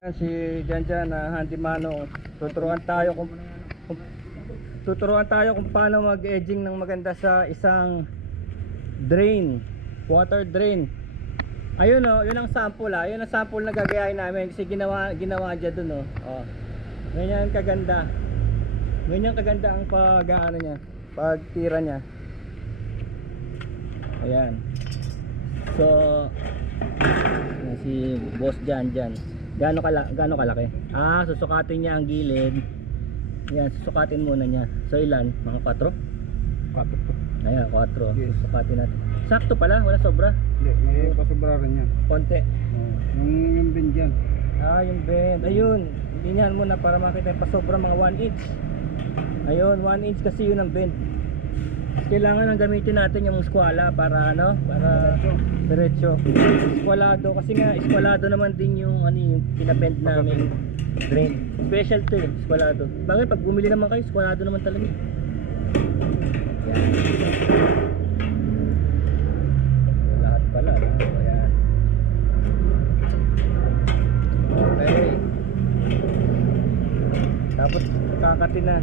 Si Janjan na handyman, tuturuan tayo kung paano mag-edging ng maganda sa isang drain, water drain. Ayun oh, yun ang sample ah. Yun ang sample na gagayahin namin kasi ginawa dyan dun oh. Oh. Ganyan kaganda. Ganyan kaganda ang pag-aano niya, pagtira niya. Ayan. So si Boss Janjan. Gaano kalaki? Susukatin niya ang gilid. Yan, susukatin muna niya. So ilan? Mga 4? 4. Ayan, 4. Yes. Susukatin natin. Sakto pala, wala sobra. Hindi, may pasobra rin yan. Konti. Yung bend dyan. Yung bend. Ayun, linyan mo na para makita yung pasobra, mga 1 inch. Ayun, 1 inch kasi yun ang bend. Kailangan ang gamitin natin yung skwala para ano, para diretso. Skwalado kasi nga skwalado naman din yung yung pinabend namin drain. Special to skwalado. Bakit pag bumili naman kayo, skwalado naman talaga. Yan. Lahat pala, ayan. Okay. Tapos kakatin na.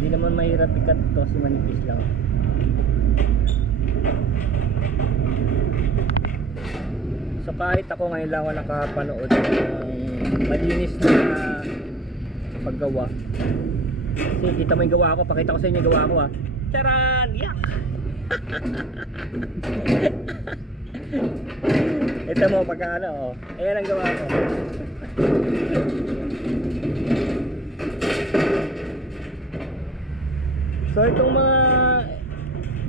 Hindi naman mahirap ikat to, si manipis lang. So kahit ako ngayon lang ako nakapanood ng malinis na paggawa. Kasi kita mo yung gawa ko, pakita ko sa inyo yung gawa ko ah. Charan! Yak! Ito mo pagka oh. Ayan ang gawa ko. So itong mga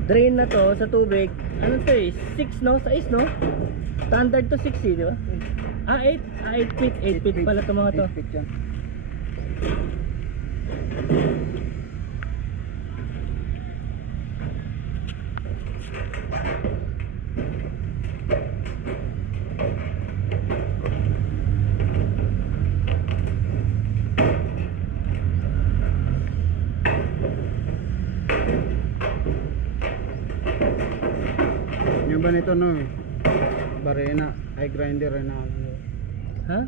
drain na to sa tubig, ano to 6 no? 6 no? Standard to 6 di ba? 8 feet, 8 feet pala to mga to. 8 feet yan. Yung ba nito no? Barena, ay grinder na ano. Ha?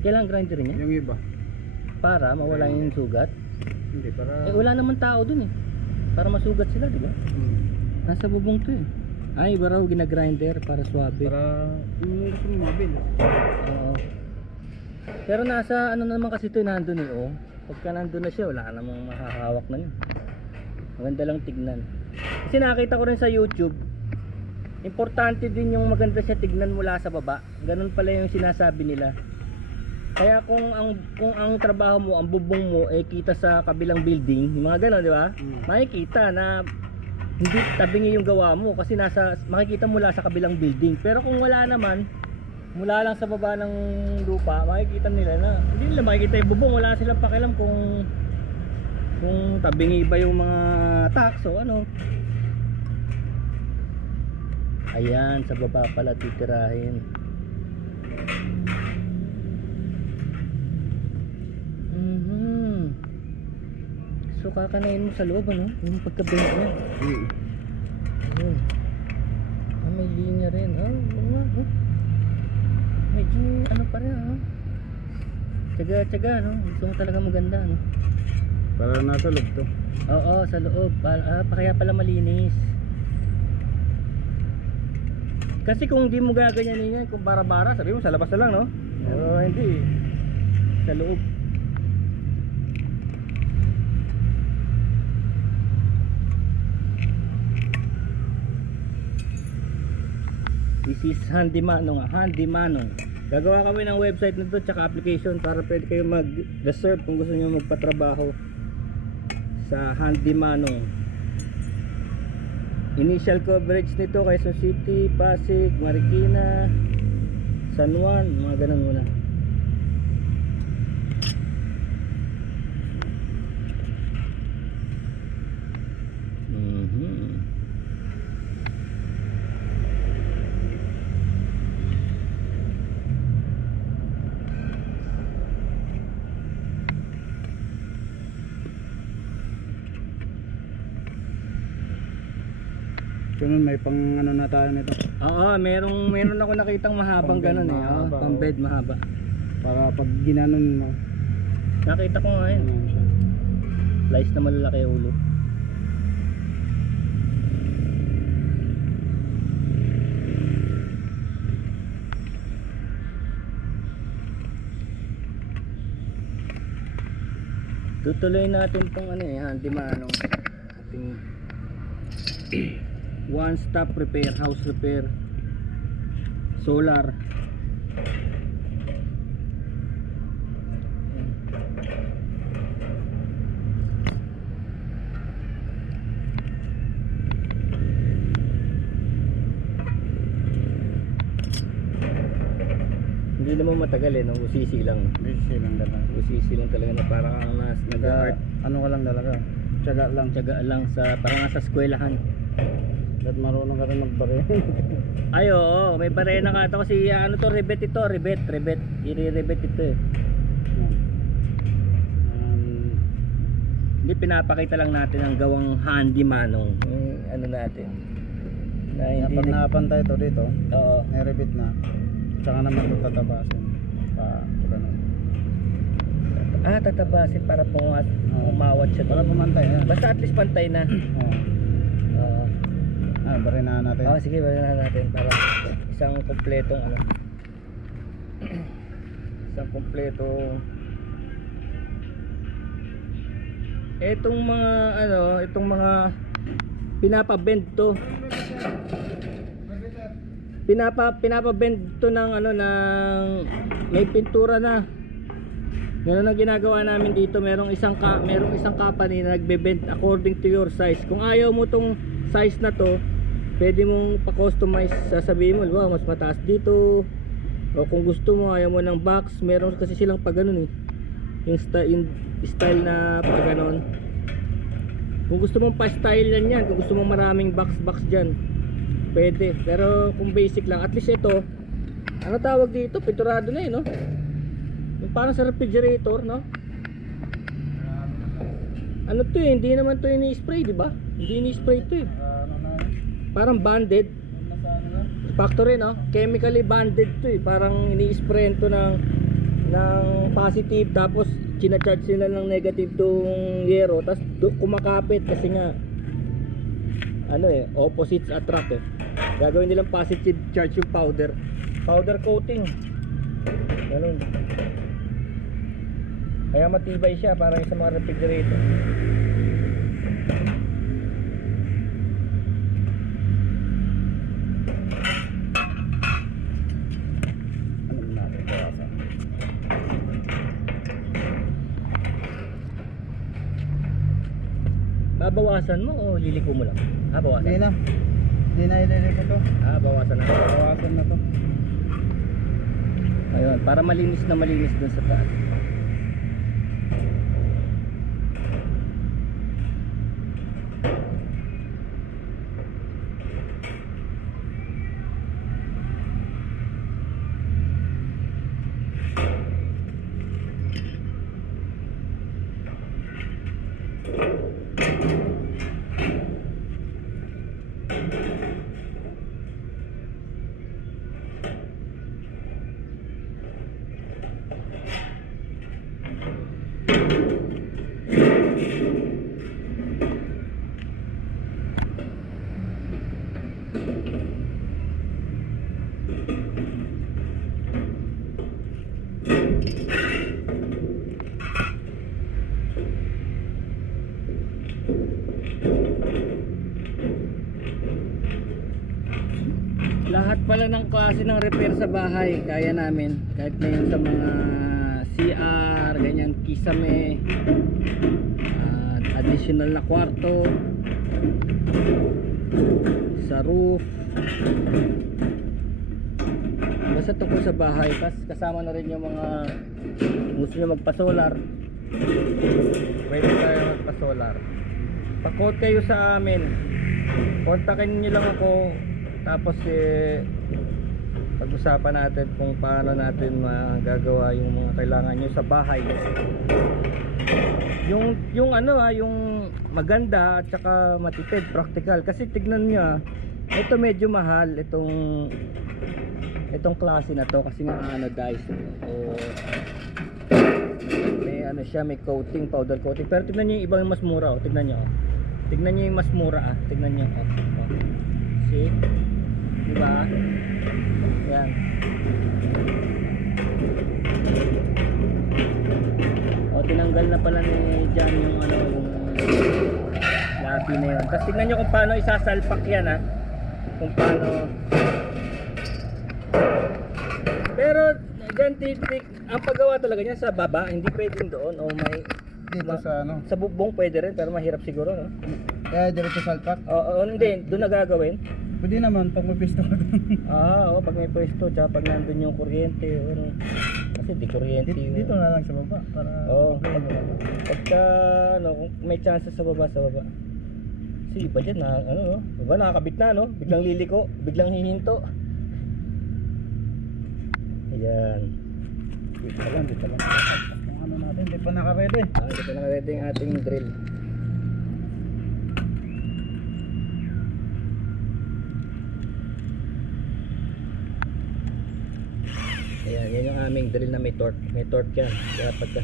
Kailangan grinder niya? Yung iba. Para mawala yung sugat? Hindi, para Wala naman tao dun eh. Para masugat sila, di ba? Nasa bubong to eh. Iba raw ginagrinder para swabe. Para gusto mo mabili. Oo. Pero nasa ano naman kasi ito nandun eh oh. Pagka nandun na siya, wala namang makahawak na yun. Maganda lang tignan. Kasi nakita ko rin sa YouTube, importante din yung maganda siya tignan mula sa baba. Ganun pala yung sinasabi nila. Kaya kung ang trabaho mo, ang bubong mo kita sa kabilang building, yung mga ganun, di ba? Makikita na hindi tabingi yung gawa mo kasi makikita mula sa kabilang building. Pero kung wala naman, mula lang sa baba ng lupa, makikita nila na hindi nila makikita yung bubong. Wala silang pakialam kung tabingi ba yung mga takso, ano. Ayan, sa baba pala titirahin. So kakanayin mo sa loob ano, yung pagka-bend niya. Ayun. May linya rin. Medyo ano pa rin Tsaga no. Gusto mo talaga maganda no. Para nasa loob to. Oo, sa loob. Kaya pala malinis. Kasi kung di mo gaganyanin yan, kung bara-bara, sabi mo sa labas na lang no. Pero hindi. Sa loob. This is Handymanong. Gagawa kami ng website nito tsaka application para pwede kayo mag-reserve kung gusto niyo magpatrabaho sa Handymanong. Initial coverage nito Quezon City, Pasig, Marikina, San Juan, mga ganun muna. Ganun, may pang ano na tayo nito. Oo, meron ako nakitang mahabang Pang-bed ganun eh. mahaba, Pang bed mahaba. Para pag ginanon mo, Nakita ko nga yun. ano siya. Slice na malalaki yung ulo. Tutuloy natin tong ano eh, handyman ating one stop repair, house repair, solar. Hindi naman matagal eh, no? Usisi lang. Busy lang talaga. Usisi lang talaga na parang ang nag-art. Ano ka lang talaga, tiyaga lang. Tiyaga lang sa parang nasa eskwelahan. At marunong ka rin magbaril. Ay oo, may barena ka ito kasi ano to, rebet ito, rebet. I-rebet ito eh. Hindi, pinapakita lang natin ang gawang handymanong. Ano natin. Na hindi Pag nakapantay ito dito, Oo. nai-repeat na. Tsaka naman ito tatabasin. Ganun. Tatabasin para umawat siya. Para pumantay. Basta at least pantay na. Oo. Barinahan natin. Sige, barinahan natin para isang kompletong ano. Isang kompletong etong mga pinapa-bend to. Pinapa-bend to ng may pintura na. Ganun ang ginagawa namin dito. Merong isang company na nagbe-bend according to your size. Kung ayaw mo tong size na to, pwede mong pa-customize. Sasabihin mo, wow, mas mataas dito. O kung gusto mo, ayaw mo ng box, meron kasi silang pag ganun eh. Yung style na pag ganun. Kung gusto mong pa-style yan, kung gusto mong maraming box dyan, pwede. Pero kung basic lang, at least ito, ano tawag dito? Pinturado na eh, no? Yung parang sa refrigerator, no? Ano to eh, hindi naman to ini-spray, di ba? Hindi ini-spray to eh. Parang banded. Factory, no? Chemically banded to eh. Parang ini-spray to ng positive, tapos sinacharge sila ng negative tong yero, tapos kumakapit kasi nga opposites attract eh. Gagawin nilang positive charge yung powder coating. Ganun. Kaya matibay siya parang sa mga refrigerator. Babawasan mo o liliko mo lang? Bawasan. Hindi na ililipat to. Bawasan na. Bawasan na to. Ayun, para malinis dun sa taas. Lahat pala ng klase ng repair sa bahay kaya namin, kahit ngayon sa mga CR, ganyan, kisame, additional na kwarto, sa roof, basta tungkol sa bahay. Kasama na rin yung mga gusto nyo magpa-solar, pwede tayo magpa-solar. Pa-quote kayo sa amin, kontakin nyo lang ako. Tapos pag-usapan natin kung paano natin magagawa yung mga kailangan nyo sa bahay. Yung maganda at saka matipid, practical. Kasi tignan nyo Ito medyo mahal itong klase na to kasi nga anodized. O may ano siya, may coating, powder coating. Pero tignan niyo yung ibang mas mura, oh. Tignan niyo, oh. Tignan niyo yung mas mura, ah. Tignan niyo, oh. Oh. See? Di ba? Yan. O, tinanggal na pala ni Jan yung ano, yung labi na yun. Tapos tignan nyo kung paano isasalpak yan, ha. Kung paano. Pero dyan ang paggawa talaga niya sa baba, hindi pwedeng doon o may Dito sa ano. sa bubong pwede rin pero mahirap siguro, no? Kaya diretso salpak. Oo, hindi, doon na gagawin. Pwede naman pag may pisto ka doon. Oo, pag may pwesto, tsaka pag nandun yung kuryente, ano. Kasi di kuryente yun. Dito na lang sa baba para Oo. Pagka ano, kung may chance sa baba, sa baba. Kasi iba dyan na, ano, no? Diba nakakabit na, no? Biglang liliko, biglang hihinto. Ayan. Dito lang. Yung ano natin, di pa naka-ready. Ito na ready yung ating drill. Ayan, yan yung aming drill na may torque. May torque yan. Kaya pagka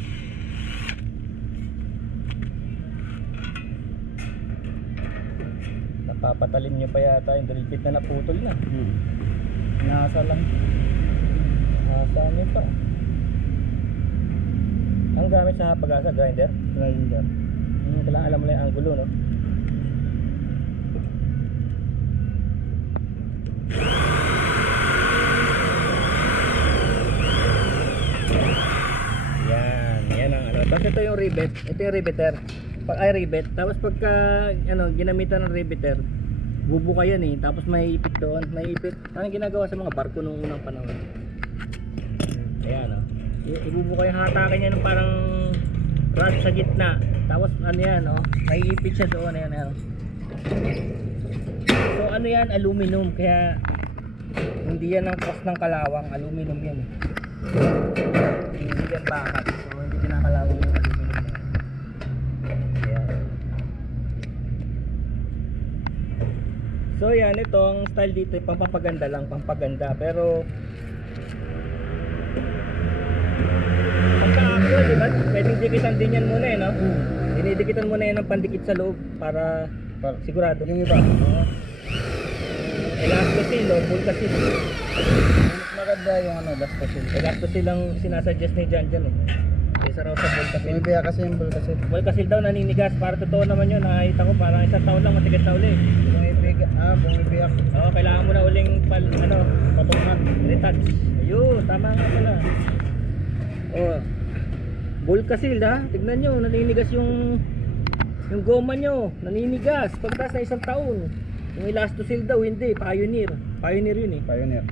napapatalim nyo pa yata yung drill bit na naputol na. Nasa lang. Nasa ano pa. Ang gamit sa pag-asa, grinder. Grinder. Kailangan alam mo lang yung angulo, no? Yan ang ano. Tapos ito yung rivet. Ito yung riveter. Rivet. Tapos pagka ano, ginamitan ng riveter, bubuka yan eh. Tapos may ipit doon. May ipit. Ang ginagawa sa mga barko noong unang panahon. Ayan, oh. Ibubuka yung hatakin niya ng parang rod sa gitna. Tapos ano yan, oh. May ipit siya doon. Ayan, ayan. So ano yan, aluminum. Kaya hindi yan ang cost ng kalawang. Aluminum yan. Hindi yan bakal. So hindi kinakalawang yung aluminum na yan. Ayan. So yan, ito ang style dito, pampapaganda lang, pampaganda. Pero pagka-actual, diba? Pwedeng dikitan din yan muna eh, no? Dinidikitan muna yan ng pandikit sa loob para sigurado. Yung iba. Elastosil o Bulkasil. Maganda yung ano, Elastosil. Elastosil ang sinasuggest ni Jan dyan eh. Isa raw sa Bulkasil. Bumibaya kasi yung Bulkasil. Bulkasil daw naninigas, para totoo naman yun. Nakakita ko parang isang taon lang matigas na uli. Bumibaya. Oo, kailangan mo na uling patungan, retouch. Ayun, tama nga pala. Oh, Bulkasil ha, tignan nyo, naninigas yung goma nyo, naninigas pagkas na isang taon. Yung Elastosil daw, hindi, Pioneer yun eh. Pioneer.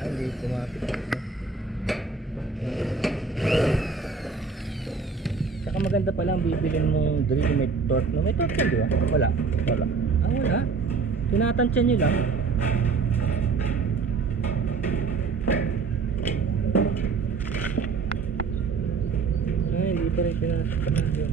Hindi kumapit. Saka maganda pala ang bibilin mong drill may torque. No? May torque yan, di ba? Wala. Wala. Wala. Tinatansya nyo lang. Hindi pa rin pinatansya.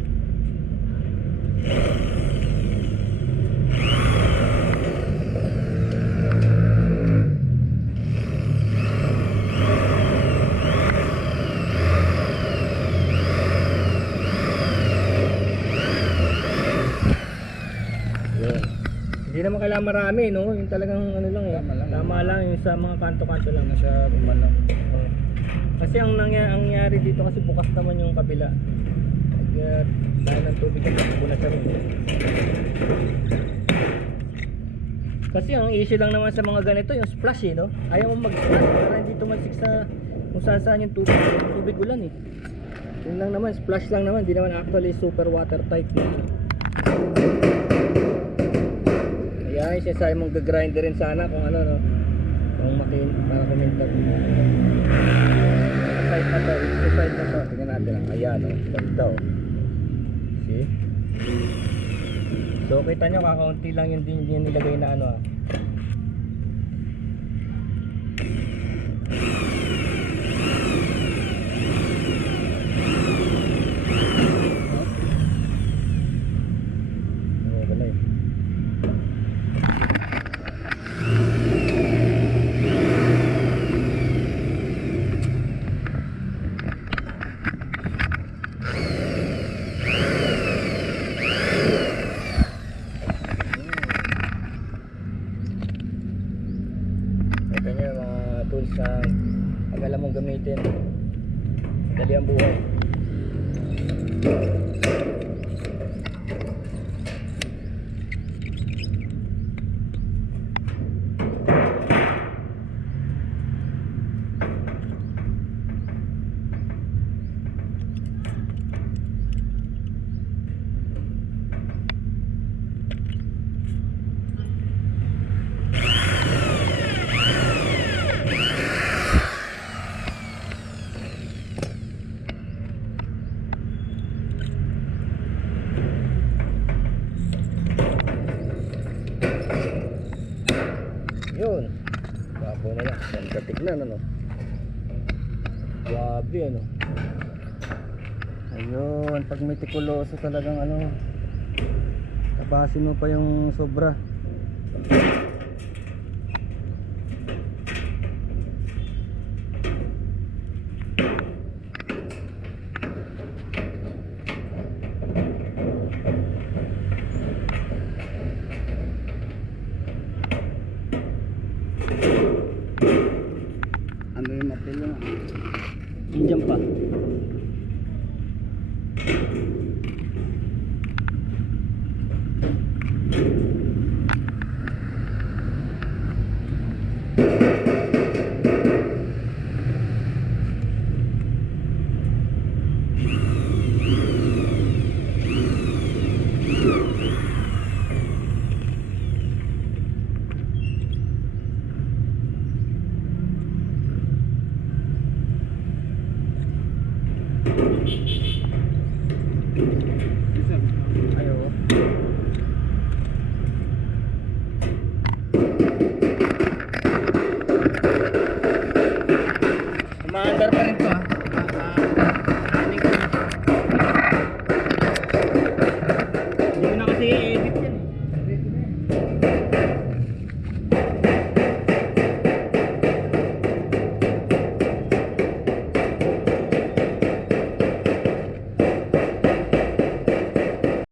Hindi naman kailangan marami, no? Yung talagang ano lang eh. Tama lang yung sa mga kanto-kanto lang. Na siya bumalang. Oh. Kasi ang nangyari dito kasi bukas naman yung kabila. Dahil ng tubig at takbo na siya rin. Kasi ang issue lang naman sa mga ganito yung splash eh, no? Ayaw mo mag-splash para hindi tumalsik sa kung saan yung tubig ulan eh. Yun lang naman, splash lang naman. Hindi naman actually super watertight na. Ayan, sinasabi mong gagrinder rin sana kung ano, no? Kung para kumintar. Side na to, side na to. Tingnan natin lang. Ayan, no? Ganda, oh. See? So, kita nyo, kakaunti lang yung nilagay na ano, ah. Wala eh. tools na pag alam mong gamitin, dali ang buhay. Yun. Bago na lang. Ganda tignan ano. Grabe ano. Ayun. Pag may tikuloso talagang ano. Tabasin mo pa yung sobra. Ano yung martilyo? Indian pa. Isa. Ayo.